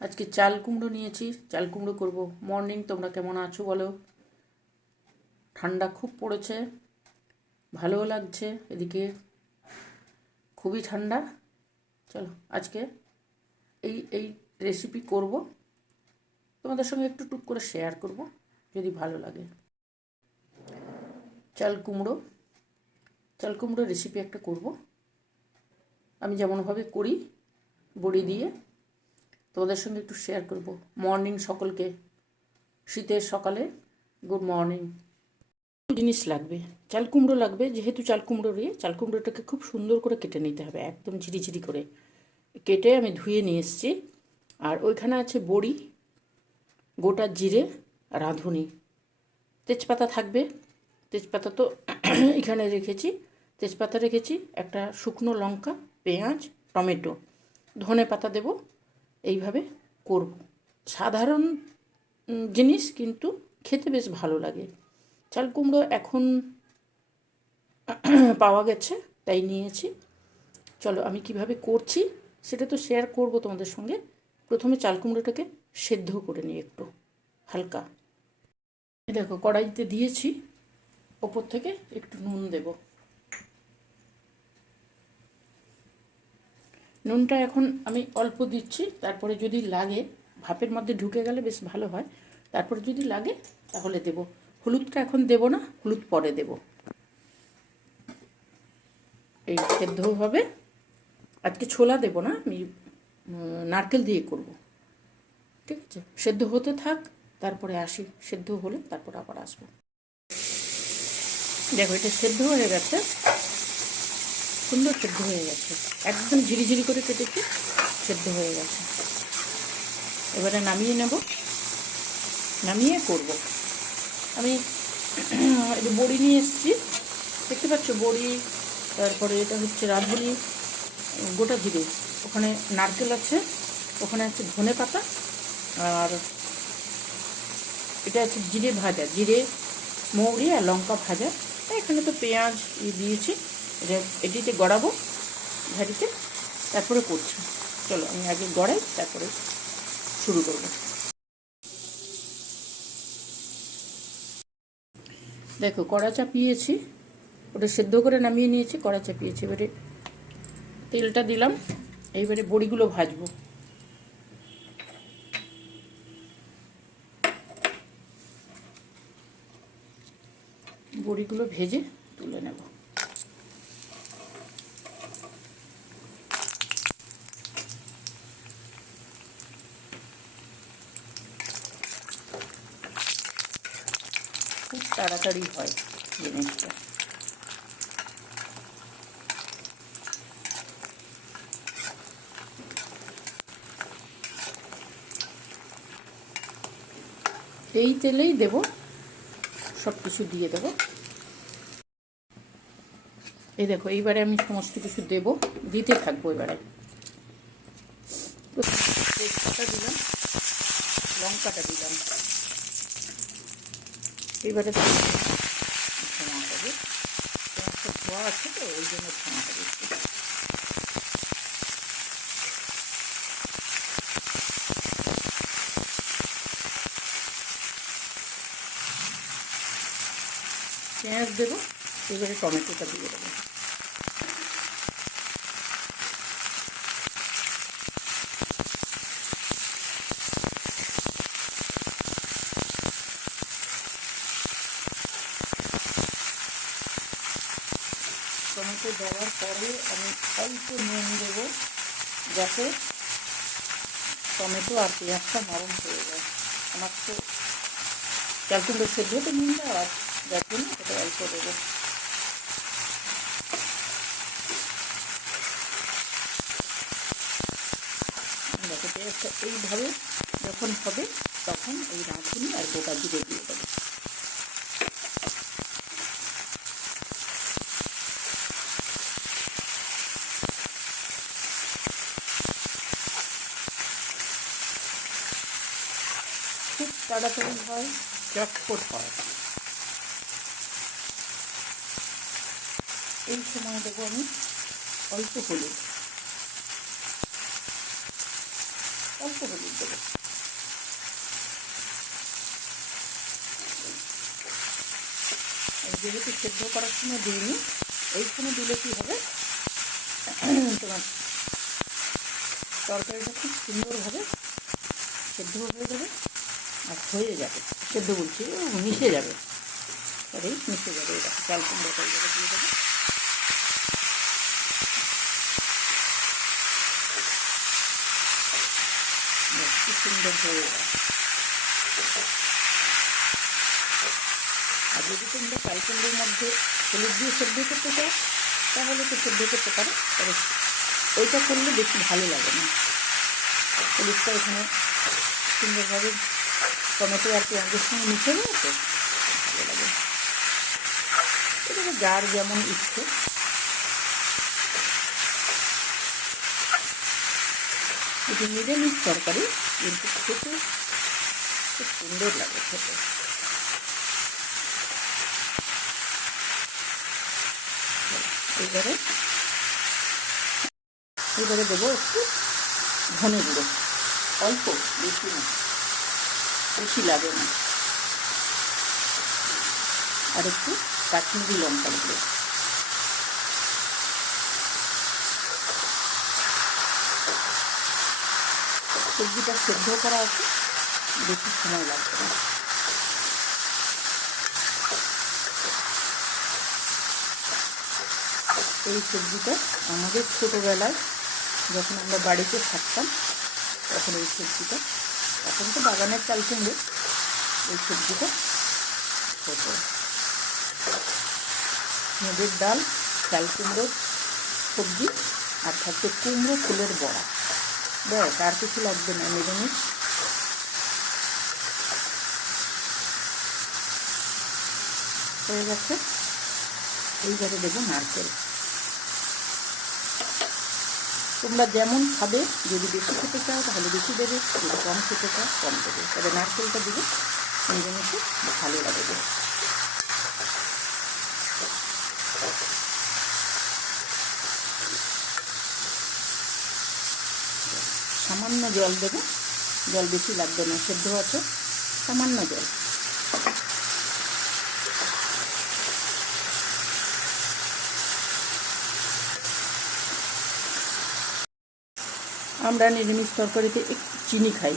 আজকে চাল কুমড়ো নিয়েছি, চাল কুমড়ো করবো। মর্নিং, তোমরা কেমন আছো বলো? ঠান্ডা খুব পড়েছে, ভালোও লাগছে, এদিকে খুবই ঠান্ডা। চলো আজকে এই এই রেসিপি করব, তোমাদের সঙ্গে একটু টুক করে শেয়ার করব যদি ভালো লাগে। চাল কুমড়ো রেসিপি একটা করব, আমি যেমনভাবে করি বড়ি দিয়ে, তোমাদের সঙ্গে একটু শেয়ার করব। মর্নিং সকলকে, শীতের সকালে গুড মর্নিং। জিনিস লাগবে, চাল কুমড়ো লাগবে। যেহেতু চাল কুমড়ো দিয়ে, চাল কুমড়োটাকে খুব সুন্দর করে কেটে নিতে হবে, একদম ঝিরিঝিরি করে কেটে আমি ধুয়ে নিয়ে এসেছি। আর ওইখানে আছে বড়ি, গোটা জিরে, রাঁধুনি, তেজপাতা থাকবে। তেজপাতা তো এখানে রেখেছি, তেজপাতা রেখেছি, একটা শুকনো লঙ্কা, পেঁয়াজ, টমেটো, ধনে পাতা দেব। এইভাবে করব, সাধারণ জিনিস কিন্তু খেতে বেশ ভালো লাগে। চাল কুমড়ো এখন পাওয়া গেছে, তাই নিয়েছি। চলো আমি কিভাবে করছি সেটা তো শেয়ার করব তোমাদের সঙ্গে। প্রথমে চাল কুমড়োটাকে সেদ্ধ করে নিই একটু হালকা। দেখো কড়াইতে দিয়েছি, ওপর থেকে একটু নুন দেব। নুনটা এখন আমি অল্প দিচ্ছি, তারপরে যদি লাগে, ভাপের মধ্যে ঢুকে গেলে বেশ ভালো হয়, তারপরে যদি লাগে তাহলে দেব। হলুদটা এখন দেব না, হলুদ পরে দেব। এই সেদ্ধ হবে, আজকে ছোলা দেব না, আমি নারকেল দিয়ে করব। ঠিক আছে, সেদ্ধ হতে থাক, তারপরে আসি। সেদ্ধ হলে তারপর আবার আসবো। দেখো এটা সেদ্ধ হয়ে গেছে, সুন্দর সেদ্ধ হয়ে গেছে, একদম ঝিরিঝিরি করে কেটেছি, সেদ্ধ হয়ে গেছে। এবারে নামিয়ে নেব, নামিয়ে করব। আমি এই যে বড়ি নিয়ে এসেছি, দেখতে পাচ্ছ বড়ি, তারপরে এটা হচ্ছে রাঁধুনি, গোটা জিরে, ওখানে নারকেল আছে, ওখানে আছে ধনে পাতা, আর এটা আছে জিরে ভাজা, জিরে, মৌরি আর লঙ্কা ভাজা। এখানে তো পেঁয়াজ দিয়েছি, এটা এটিতে গড়াবো ঝাড়িতে, তারপরে করছি। চলো আমি আগে গড়াই, তারপরে শুরু করব। দেখো কড়া চাপিয়েছি, ওটা সেদ্ধ করে নামিয়ে নিয়েছি, কড়া চাপিয়েছি। এবারে তেলটা দিলাম, এইবারে বড়িগুলো ভাজবো। বড়িগুলো ভেজে তুলে নেব। খুব তাড়াতাড়ি হয় জিনিসটা। এই তেলেই দেব, সব কিছু দিয়ে দেব। এই দেখো এইবারে আমি সমস্ত কিছু দেব, দিতে থাকবো। এবারে তেজপাতা দিলাম, লঙ্কাটা দিলাম, এইবারে ক্ষমা হবে, পেঁয়াজটা ধোয়া আছে তো ওই জন্য ক্ষমা হবে একটু। পেঁয়াজ দেবো, এবারে টমেটোটা দিয়ে দেবো। টমেটো দেওয়ার পরে আমি অল্প নুন দেবো, যাতে টমেটো আর পেঁয়াজটা নরম হয়ে যায়। আমার তো চাল কুমড়ো সেদ্ধ তো নুন দেওয়া, যার জন্য এটা অল্প দেবো। দেখো পেঁয়াজটা এইভাবে যখন হবে, তখন এই রাঁধুনি আর গোটা জিরে দিয়ে দেবো। খুব তাড়াতাড়ি হয়, চটপট হয়। এই সময় দেবো আমি অল্প হলুদ, অল্প হলুদ দেবো। যেহেতু সেদ্ধ করার সময় দিইনি, এই সময় দিলে কী হবে, তোমার তরকারিটা খুব সুন্দরভাবে সেদ্ধ হয়ে যাবে আর হয়ে যাবে। সেদ্ধ বলছি, মিশে যাবে, তবেই মিশে যাবে। এটা চাল কুমড়ো তরকারিটা দিয়ে দেবে। খুব সুন্দর হয়ে যাবে। আর যদি তোমরা চাল কুমড়োর মধ্যে হলুদ দিয়ে সেদ্ধ করতে চাও তাহলে তো সেদ্ধ করতে পারো, তবে ওইটা করলে বেশি ভালো লাগে না। হলুদটা এখানে সুন্দরভাবে টমেটো আর পেঁয়াজের সঙ্গে মিশে গেছে, ভালো লাগে। এটা যার যেমন ইচ্ছে। এটি নিরামিষ তরকারি, কিন্তু খেতে খুব সুন্দর লাগে খেতে। এবারে দেবো একটু ধনে গুঁড়ো, অল্প, বেশি না, বেশি লাগে না। আর একটু কাশ্মীরি লঙ্কা গুঁড়ো। সবজিটা সেদ্ধ করা আছে, বেশি সময় লাগবে না। এই সবজিটা আমাদের ছোটোবেলায় যখন আমরা বাড়িতে থাকতাম তখন এই সবজিটা, এখন তো বাগানের চাল কুমড়ো, এই সবজিটা হতো। মুগের ডাল, চাল কুমড়োর সবজি, আর থাকছে কুমড়ো ফুলের বড়া। ব্যাস, আর কিছু লাগবে না, নিরামিষ। হয়ে গেছে। এইবারে দেবো নারকেল। তোমরা যেমন খাবে, যদি বেশি খেতে চাও তাহলে বেশি দেবে, যদি কম খেতে চাও কম দেবে, তবে নারকেলটা দিলে নিরামিষে ভালো লাগবে। সামান্য জল দেবো, জল বেশি লাগবে না, সেদ্ধ আছে, সামান্য জল। আমরা নিরামিষ তরকারিতে একটু চিনি খাই,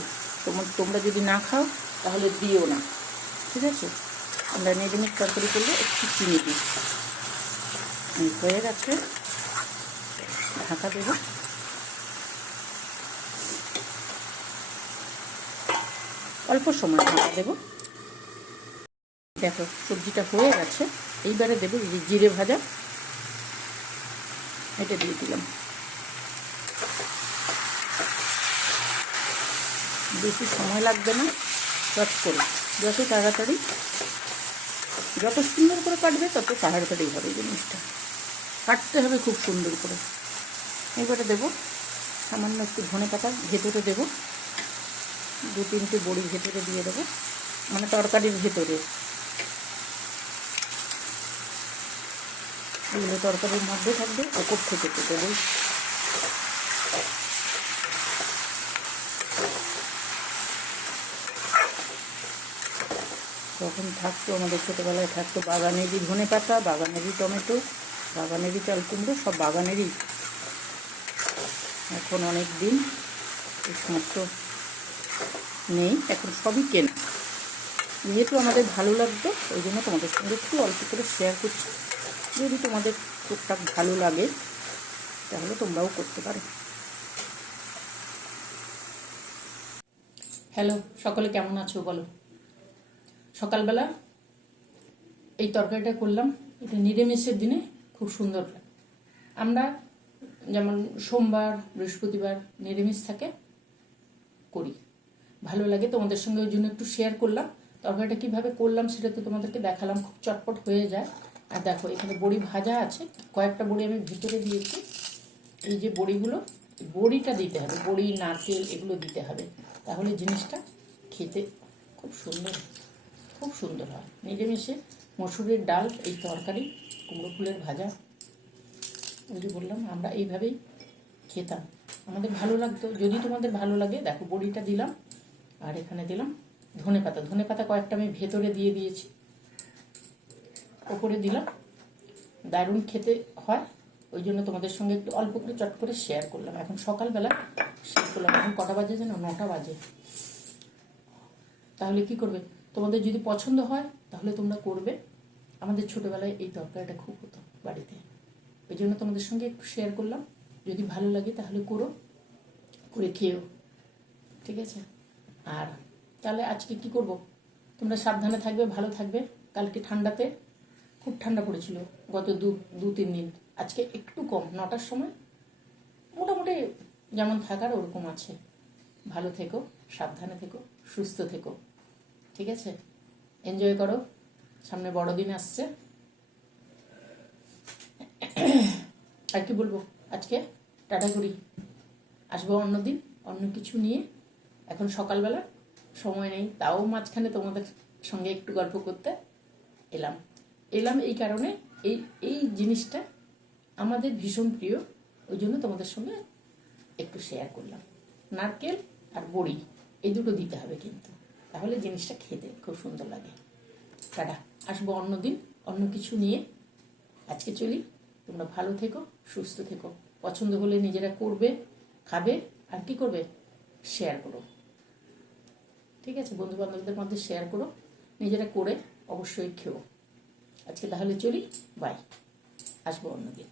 তোমরা যদি না খাও তাহলে দিও না, ঠিক আছে? আমরা নিরামিষ তরকারি করলে একটু চিনি দিই। হয়ে গেছে, ঢাকা দেবো। অল্প সময় ঢাকা দেবো। দেখো সবজিটা হয়ে গেছে। এইবারে দেবো এই যে জিরে ভাজা, এটা দিয়ে দিলাম। বেশি সময় লাগবে না, চট করে, যত তাড়াতাড়ি, যত সুন্দর করে কাটবে তত তাড়াতাড়ি হবে। এই জিনিসটা কাটতে হবে খুব সুন্দর করে। এবারে দেবো সামান্য একটু ধনে পাতা, ভেতরে দেবো 2-3টে বড়ি, ভেতরে দিয়ে দেবো, মানে তরকারির ভেতরে। এগুলো তরকারির মধ্যে থাকবে, ওপর থেকে তো দেবই। তখন থাকতো, আমাদের ছোটোবেলায় থাকতো বাগানেরই ধনে পাতা, বাগানেরই টমেটো, বাগানেরই চাল কুমড়ো, সব বাগানেরই। এখন অনেক দিন এই সমস্ত নেই, এখন সবই কেনা। যেহেতু আমাদের ভালো লাগতো, ওই জন্য তোমাদের সঙ্গে একটু অল্প করে শেয়ার করছি। যদি তোমাদের টুকটাক ভালো লাগে তাহলে তোমরাও করতে পারো। হ্যালো, সকলে কেমন আছো বলো? সকালবেলা এই তরকারিটা করলাম, এটা নিরামিষের দিনে খুব সুন্দর। আমরা যেমন সোমবার, বৃহস্পতিবার নিরামিষ থাকে, করি, ভালো লাগে। তোমাদের সঙ্গে ওই জন্য একটু শেয়ার করলাম। তরকারিটা কীভাবে করলাম সেটা তো তোমাদেরকে দেখালাম, খুব চটপট হয়ে যায়। আর দেখো এখানে বড়ি ভাজা আছে, কয়েকটা বড়ি আমি ভিতরে দিয়েছি। এই যে বড়িগুলো, বড়িটা দিতে হবে, বড়ি, নারকেল এগুলো দিতে হবে, তাহলে জিনিসটা খেতে খুব সুন্দর, খুব সুন্দর হয়। নিরামিষে মসুরের ডাল, এই তরকারি, কুমড়ো ফুলের ভাজা, ওই যে বললাম আমরা এইভাবেই খেতাম, আমাদের ভালো লাগতো। যদি তোমাদের ভালো লাগে, দেখো বড়িটা দিলাম, আর এখানে দিলাম ধনেপাতা। ধনেপাতা কয়েকটা আমি ভেতরে দিয়ে দিয়েছি, ওপরে দিলাম। দারুণ খেতে হয়, ওই জন্য তোমাদের সঙ্গে একটু অল্প করে চট করে শেয়ার করলাম। এখন সকালবেলা শেয়ার করলাম। এখন কটা বাজে যেন? 9টা বাজে। তাহলে কি করবে, তোমাদের যদি পছন্দ হয় তাহলে তোমরা করবে। আমাদের ছোটোবেলায় এই তরকারিটা খুব হতো বাড়িতে, ওই জন্য তোমাদের সঙ্গে একটু শেয়ার করলাম। যদি ভালো লাগে তাহলে করো, করে খেয়েও, ঠিক আছে? আর তাহলে আজকে কি করব, তোমরা সাবধানে থাকবে, ভালো থাকবে। কালকে ঠান্ডাতে খুব ঠান্ডা পড়েছিল গত 2-3 দিন, আজকে একটু কম। 9টার সময় মোটামুটি যেমন থাকার ওরকম আছে। ভালো থেকো, সাবধানে থেকো, সুস্থ থেকো, ঠিক আছে? এনজয় করো, সামনে বড়দিন আসছে। আর কি বলবো, আজকে টাটা করি, আসবো অন্যদিন অন্য কিছু নিয়ে। এখন সকালবেলা সময় নেই, তাও মাঝখানে তোমাদের সঙ্গে একটু গল্প করতে এলাম। এই কারণে এই এই জিনিসটা আমাদের ভীষণ প্রিয়, ওই জন্য তোমাদের সঙ্গে একটু শেয়ার করলাম। নারকেল আর বড়ি এই দুটো দিতে হবে কিন্তু, তাহলে জিনিসটা খেতে খুব সুন্দর লাগে। টাটা, আসবো অন্যদিন অন্য কিছু নিয়ে। আজকে চলি, তোমরা ভালো থেকো, সুস্থ থেকো। পছন্দ হলে নিজেরা করবে, খাবে, আর কি করবে, শেয়ার করো, ঠিক আছে? বন্ধু বান্ধবদের মধ্যে শেয়ার করো, নিজেরা করে অবশ্যই খেও। আজকে তাহলে চলি, বাই, আসবো অন্যদিন।